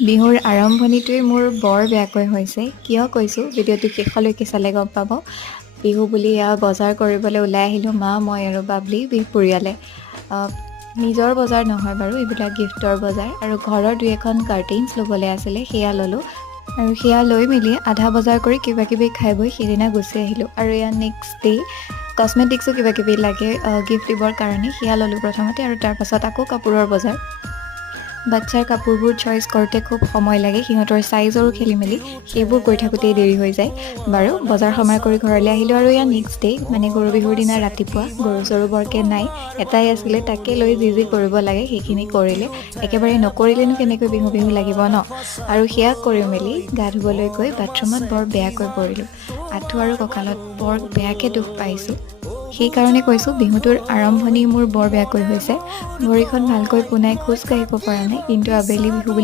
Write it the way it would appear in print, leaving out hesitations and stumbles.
বিহুৰ আৰম্ভণিটোৱে মোৰ বৰ বেয়াকৈ হৈছে। কিয় কৈছোঁ ভিডিঅ'টো শেষলৈকে চালে গম পাব। বিহু বুলি বজাৰ কৰিবলৈ ওলাই আহিলোঁ মা, মই আৰু বাবলি বিহু পৰিয়ালে। নিজৰ বজাৰ নহয় বাৰু, এইবিলাক গিফ্টৰ বজাৰ আৰু ঘৰৰ 2-এখন কাৰ্টেইনছ ল'বলৈ আছিলে, সেয়া ল'লোঁ। আৰু সেয়া লৈ মেলি আধা বজাৰ কৰি কিবা কিবি খাই বৈ সেইদিনা গুচি আহিলোঁ। আৰু এয়া নেক্সট ডে' কছমেটিক্সো কিবা কিবি লাগে গিফ্ট দিবৰ কাৰণে, সেয়া ল'লোঁ প্ৰথমতে আৰু তাৰপাছত আকৌ কাপোৰৰ বজাৰ। বাচ্ছাৰ কাপোৰবোৰ চইচ কৰোঁতে খুব সময় লাগে, সিহঁতৰ চাইজৰো খেলি মেলি, সেইবোৰ কৰি থাকোঁতেই দেৰি হৈ যায়। বাৰু বজাৰ সমাৰ কৰি ঘৰলৈ আহিলোঁ আৰু এয়া নেক্সট ডে' মানে গৰু বিহুৰ দিনা ৰাতিপুৱা। গৰু চৰু বৰকৈ নাই, এটাই আছিলে, তাকে লৈ যি যি কৰিব লাগে সেইখিনি কৰিলে। একেবাৰে নকৰিলেনো কেনেকৈ বিহু বিহু লাগিব ন। আৰু সেয়া কৰি মেলি গা ধুবলৈ গৈ বাথৰুমত বৰ বেয়াকৈ পৰিলোঁ। আঁঠু আৰু কঁকালত বৰ বেয়াকৈ দুখ পাইছোঁ। সেইকাৰণে কৈছোঁ বিহুটোৰ আৰম্ভণি মোৰ বৰ বেয়াকৈ হৈছে। ভৰিখন ভালকৈ পোনাই খোজ কাঢ়িব পৰা নাই, কিন্তু আবেলি বিহু বুলি